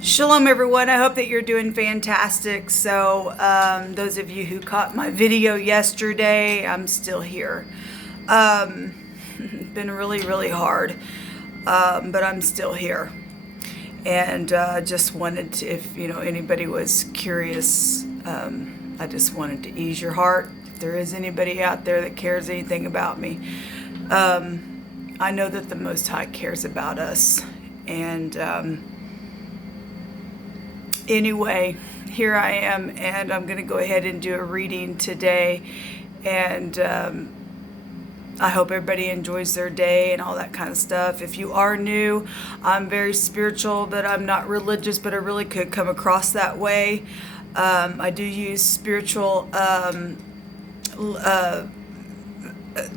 Shalom everyone, I hope that you're doing fantastic. So those of you who caught my video yesterday, I'm still here. Been really hard, but I'm still here. And just wanted to, if anybody was curious, I just wanted to ease your heart. If there is anybody out there that cares anything about me, I know that the Most High cares about us. And anyway, here I am, and I'm going to go ahead and do a reading today, and I hope everybody enjoys their day and all that kind of stuff. If you are new, I'm very spiritual, but I'm not religious, but I really could come across that way. I do use spiritual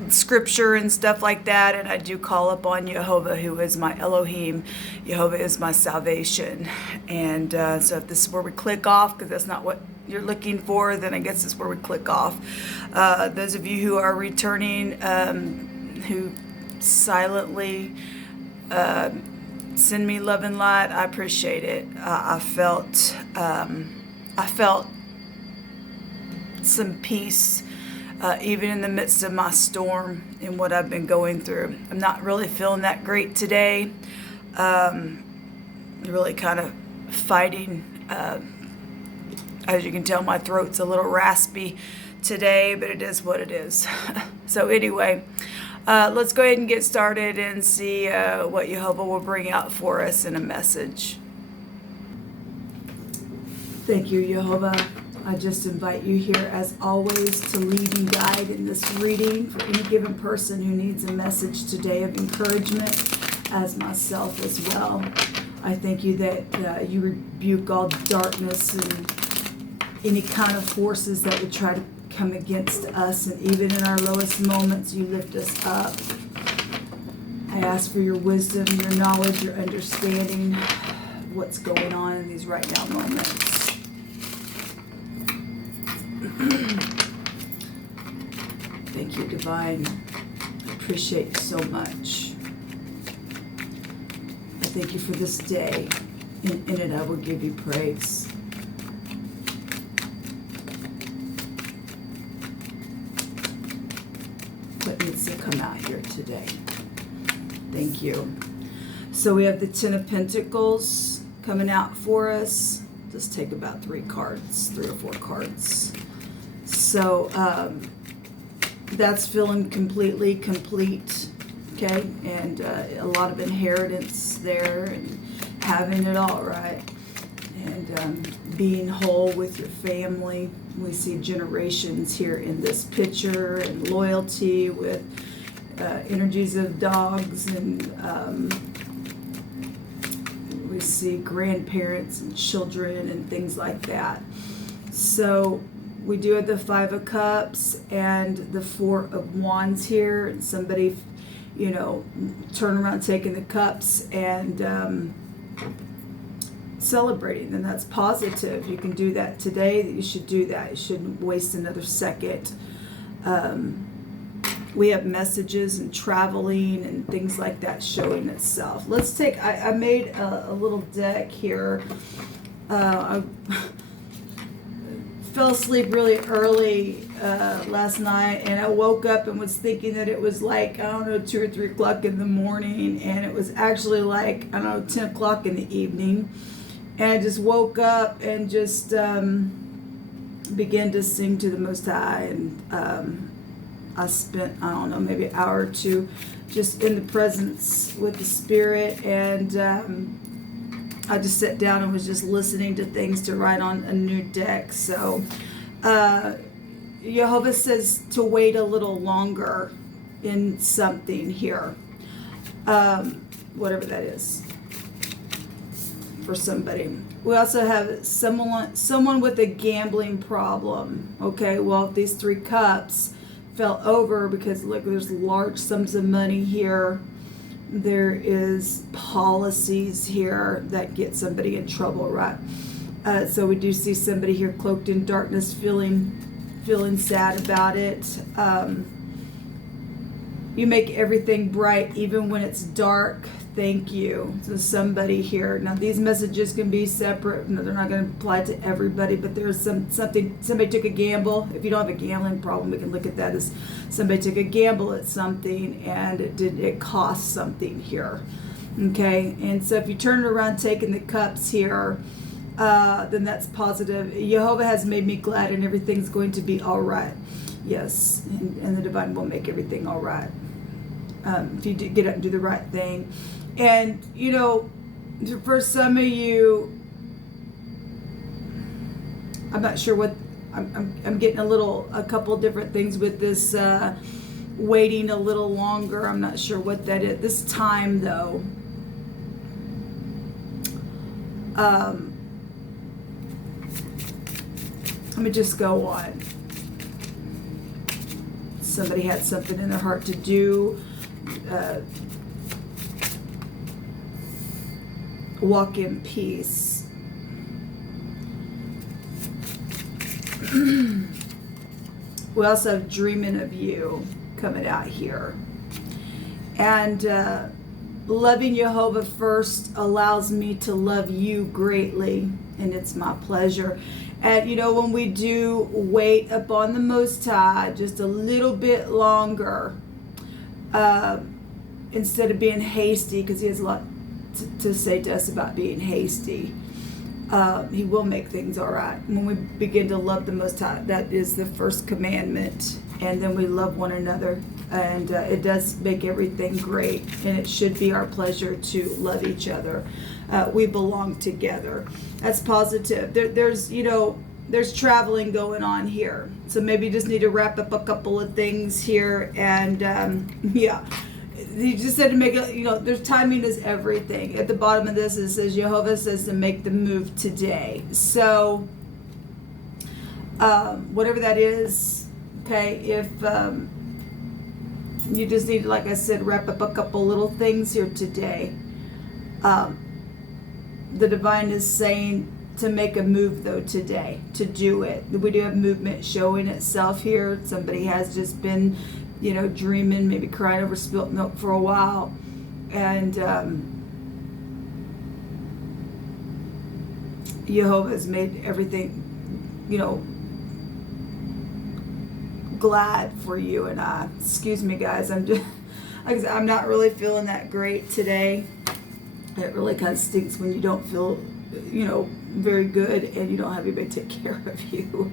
scripture and stuff like that, and I do call upon Jehovah, who is my Elohim. Jehovah is my salvation. And so if this is where we click off, because that's not what you're looking for, then I guess it's where we click off. Those of you who are returning, who silently send me love and light, I appreciate it. I felt some peace even in the midst of my storm and what I've been going through. I'm not really feeling that great today. Really kind of fighting. As you can tell, my throat's a little raspy today, but it is what it is. So anyway, let's go ahead and get started and see what Jehovah will bring out for us in a message. Thank you, Jehovah. I just invite you here, as always, to lead and guide in this reading for any given person who needs a message today of encouragement, as myself as well. I thank you that you rebuke all darkness and any kind of forces that would try to come against us, and even in our lowest moments, you lift us up. I ask for your wisdom, your knowledge, your understanding of what's going on in these right now moments. Thank you, Divine. I appreciate you so much. I thank you for this day. In it, I will give you praise. What needs to come out here today? Thank you. So we have the Ten of Pentacles coming out for us. Just take about 3 or 4 cards. So that's feeling completely complete, okay? And a lot of inheritance there, and having it all, right? And being whole with your family. We see generations here in this picture, and loyalty with energies of dogs, and we see grandparents and children and things like that. So we do have the 5 of Cups and the 4 of Wands here. And somebody, turn around taking the cups and celebrating. And that's positive. You can do that today. You should do that. You shouldn't waste another second. We have messages and traveling and things like that showing itself. Let's take, I made a little deck here. I fell asleep really early last night, and I woke up and was thinking that it was like, 2 or 3 o'clock in the morning, and it was actually like, 10 o'clock in the evening. And I just woke up and just began to sing to the Most High, and I spent, maybe an hour or 2 just in the presence with the Spirit, and I just sat down and was just listening to things to write on a new deck. So Jehovah says to wait a little longer in something here, whatever that is for somebody. We also have someone with a gambling problem. Okay, well, these 3 cups fell over because look, there's large sums of money here. There is policies here that get somebody in trouble, right? So we do see somebody here cloaked in darkness, feeling sad about it. You make everything bright even when it's dark. Thank you. So somebody here. Now these messages can be separate. No, they're not going to apply to everybody, but there's something. Somebody took a gamble. If you don't have a gambling problem, we can look at that as somebody took a gamble at something and it cost something here. Okay, and so if you turn it around, taking the cups here, then that's positive. Jehovah has made me glad, and everything's going to be all right. Yes, and the divine will make everything all right. If you get up and do the right thing. And, you know, for some of you, I'm not sure what, I'm getting a couple different things with this waiting a little longer. I'm not sure what that is. This time, though, let me just go on. Somebody had something in their heart to do. Walk in peace. We also have dreaming of you coming out here. And loving Jehovah first allows me to love you greatly, and it's my pleasure. And you know, when we do wait upon the Most High just a little bit longer, instead of being hasty, because he has a lot to say to us about being hasty, he will make things all right. When we begin to love the Most High, that is the first commandment, and then we love one another, and it does make everything great, and it should be our pleasure to love each other. We belong together. That's positive. There's traveling going on here, so maybe you just need to wrap up a couple of things here, and yeah. You just said to make it, there's timing is everything. At the bottom of this, it says Jehovah says to make the move today. So, whatever that is, okay, if you just need, like I said, wrap up a couple little things here today. The divine is saying to make a move, though, today, to do it. We do have movement showing itself here. Somebody has just been dreaming, maybe crying over spilt milk for a while. And Jehovah has made everything, glad for you and I. Excuse me, guys. I'm not really feeling that great today. It really kind of stinks when you don't feel, very good and you don't have anybody take care of you.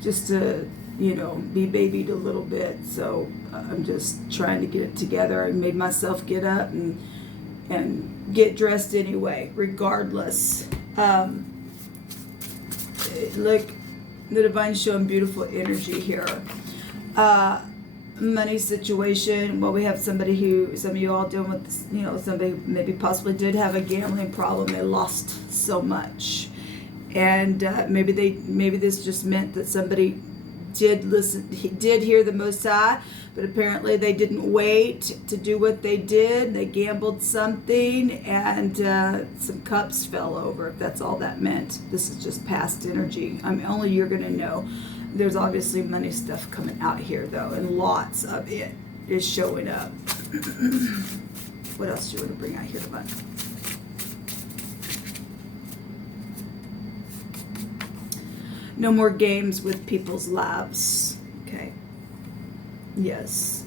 Just to be babied a little bit. So I'm just trying to get it together. I made myself get up and get dressed anyway, regardless. Look, the divine's showing beautiful energy here. Money situation. Well, we have somebody some of you all dealing with this, somebody maybe possibly did have a gambling problem. They lost so much. And maybe this just meant that somebody did hear the Most High, but apparently they didn't wait to do what they did. They gambled something, and some cups fell over, if that's all that meant. This is just past energy. Only you're going to know. There's obviously money stuff coming out here, though, and lots of it is showing up. What else do you want to bring out here, Divine? No more games with people's lives. Okay. Yes.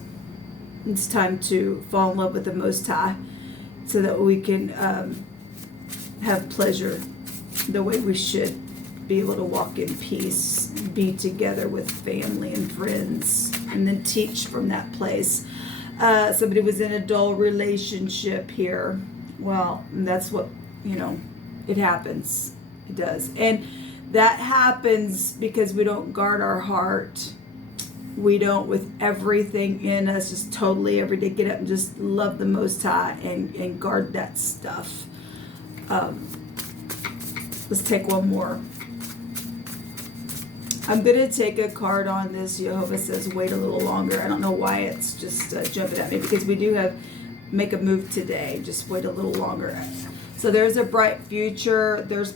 It's time to fall in love with the Most High so that we can have pleasure the way we should. Be able to walk in peace, be together with family and friends, and then teach from that place. Somebody was in a dull relationship here. Well, that's what, it happens. It does. And that happens because we don't guard our heart. We don't, with everything in us, just totally every day get up and just love the Most High and guard that stuff. Let's take one more. I'm going to take a card on this. Jehovah says wait a little longer. I don't know why it's just jumping at me, because we do have make a move today. Just wait a little longer. So there's a bright future. There's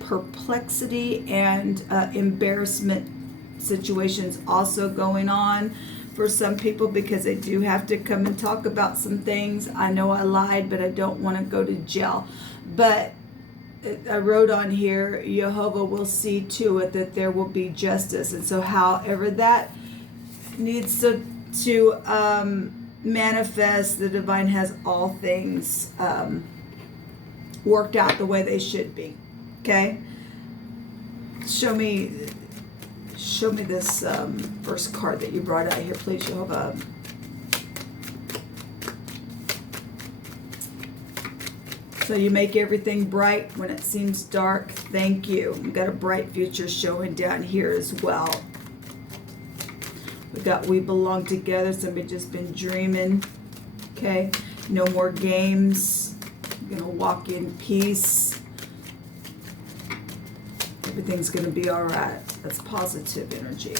perplexity and embarrassment situations also going on for some people because they do have to come and talk about some things. I know I lied, but I don't want to go to jail. But I wrote on here, Jehovah will see to it that there will be justice. And so however that needs to manifest, the divine has all things worked out the way they should be. Okay? Show me this first card that you brought out here, please, Jehovah. So you make everything bright when it seems dark. Thank you. We've got a bright future showing down here as well. We got we belong together. Somebody just been dreaming. Okay. No more games. You're going to walk in peace. Everything's going to be all right. That's positive energy.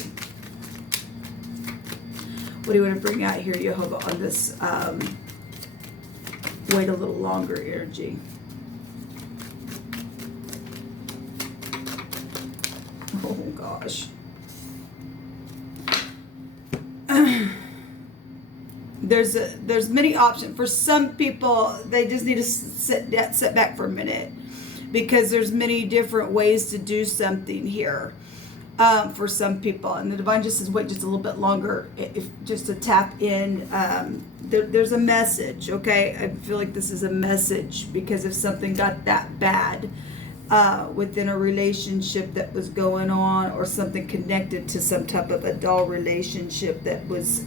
What do you want to bring out here, Jehovah, on this wait a little longer energy? Oh, gosh. There's many options. For some people, they just need to sit back for a minute, because there's many different ways to do something here for some people. And the divine just says, wait just a little bit longer, just to tap in. There's a message, okay? I feel like this is a message, because if something got that bad within a relationship that was going on, or something connected to some type of adult relationship that was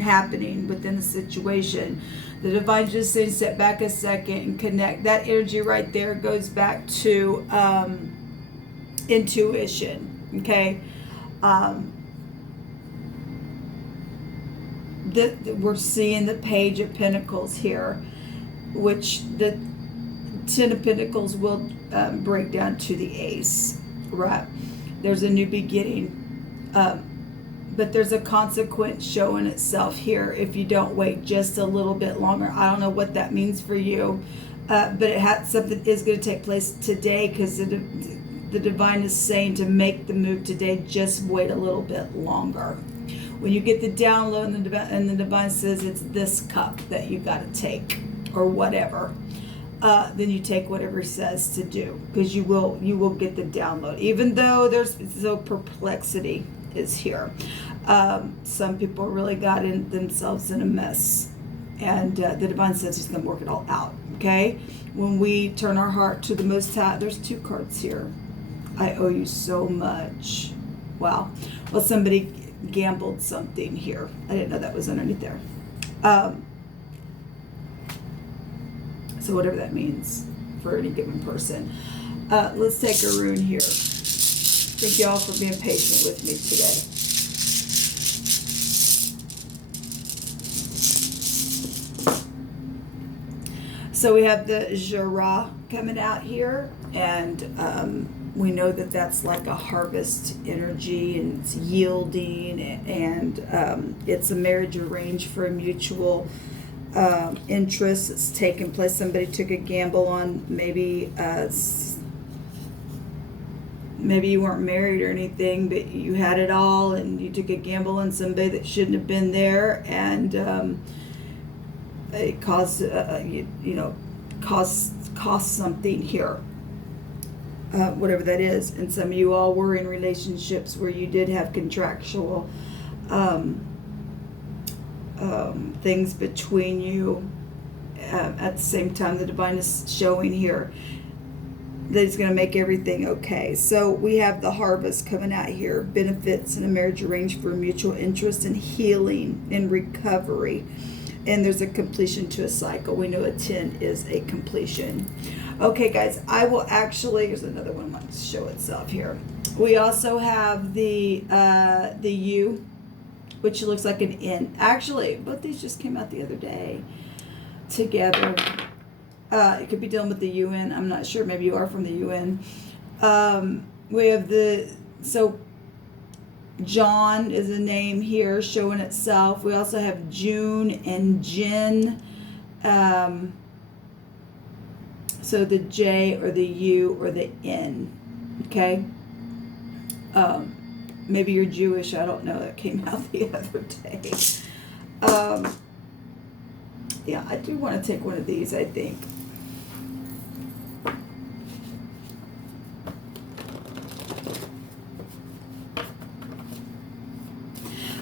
happening within the situation, the divine just says step back a second and connect. That energy right there goes back to intuition, okay? We're seeing the Page of Pentacles here, which the Ten of Pentacles will break down to the Ace, right? There's a new beginning, but there's a consequence showing itself here if you don't wait just a little bit longer. I don't know what that means for you, but something is going to take place today, because the divine is saying to make the move today. Just wait a little bit longer. When you get the download and the divine says it's this cup that you got to take, or whatever, then you take whatever he says to do, because you will get the download, even though there's so perplexity is here. Some people really got themselves in a mess, and the divine says he's going to work it all out. Okay, when we turn our heart to the Most High. There's two cards here. I owe you so much. Wow. Well, somebody gambled something here. I didn't know that was underneath there. So whatever that means for any given person. Let's take a rune here. Thank you all for being patient with me today. So we have the Jara coming out here, and we know that that's like a harvest energy, and it's yielding, and it's a marriage arranged for a mutual interest. It's taken place. Somebody took a gamble on maybe you weren't married or anything, but you had it all, and you took a gamble on somebody that shouldn't have been there, and it caused cost something here, whatever that is. And some of you all were in relationships where you did have contractual things between you. At the same time, the divine is showing here that he's going to make everything okay. So we have the harvest coming out here, benefits in a marriage arranged for mutual interest and healing and recovery. And there's a completion to a cycle. We know a 10 is a completion. Okay, guys, I will actually, here's another one that wants to show itself here. We also have the U, which looks like an N. Actually, both these just came out the other day together. It could be dealing with the UN. I'm not sure. Maybe you are from the UN. We have so John is a name here showing itself. We also have June and Jen. So the J or the U or the N. Okay. maybe you're Jewish. I don't know. That came out the other day. Yeah, I do want to take one of these, I think.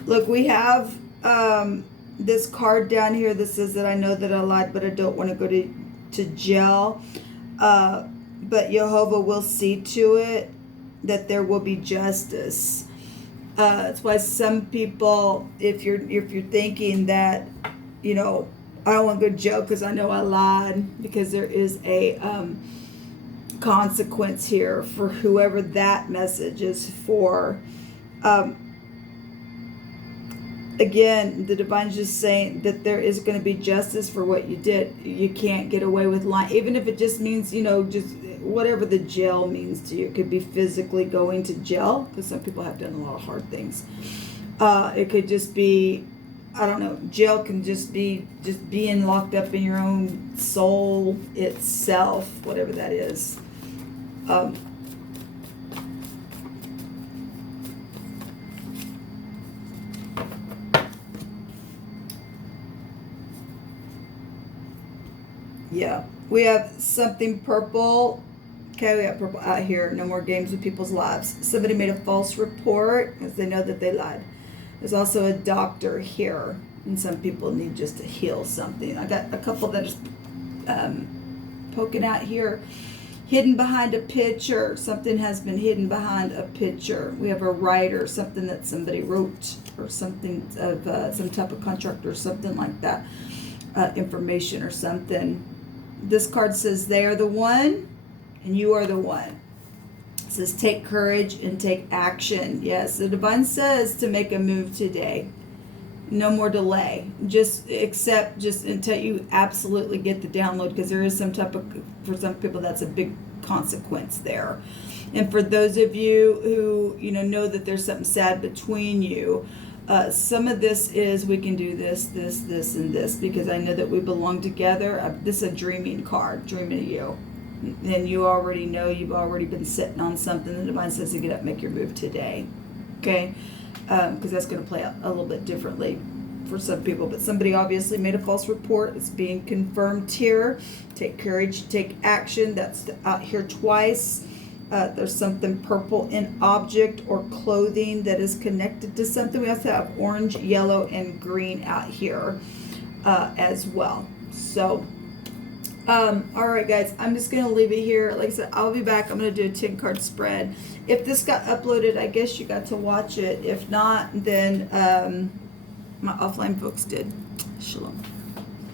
Look, we have this card down here that says that I know that I lied, but I don't want to go to jail. But Jehovah will see to it that there will be justice. That's why some people, if you're thinking that, you know, I don't want to go to jail because I know I lied, because there is a consequence here for whoever that message is for. Again, the divine's just saying that there is going to be justice for what you did. You can't get away with lying, even if it just means, you know, just whatever the jail means to you. It could be physically going to jail, because some people have done a lot of hard things. It could just be, I don't know, jail can just be just being locked up in your own soul itself, whatever that is. Yeah, we have something purple. Okay, we have purple out here. No more games with people's lives. Somebody made a false report because they know that they lied. There's also a doctor here, and some people need just to heal something. I got a couple that are poking out here. Hidden behind a picture. Something has been hidden behind a picture. We have a writer, something that somebody wrote, or something of some type of contract or something like that. Information or something. This card says they are the one and you are the one. It says take courage and take action. Yes, the divine says to make a move today. No more delay. Just accept, just until you absolutely get the download, because there is some type of, for some people, that's a big consequence there. And for those of you who, you know that there's something sad between you, some of this is we can do this, and this, because I know that we belong together. This is a dreaming card, dreaming of you. And you already know, you've already been sitting on something. The divine says to get up, make your move today. Okay? Because that's going to play out a little bit differently for some people. But somebody obviously made a false report. It's being confirmed here. Take courage, take action. That's out here twice. There's something purple in object or clothing that is connected to something. We also have orange, yellow, and green out here as well. So, all right, guys, I'm just going to leave it here. Like I said, I'll be back. I'm going to do a 10-card spread. If this got uploaded, I guess you got to watch it. If not, then my offline folks did. Shalom.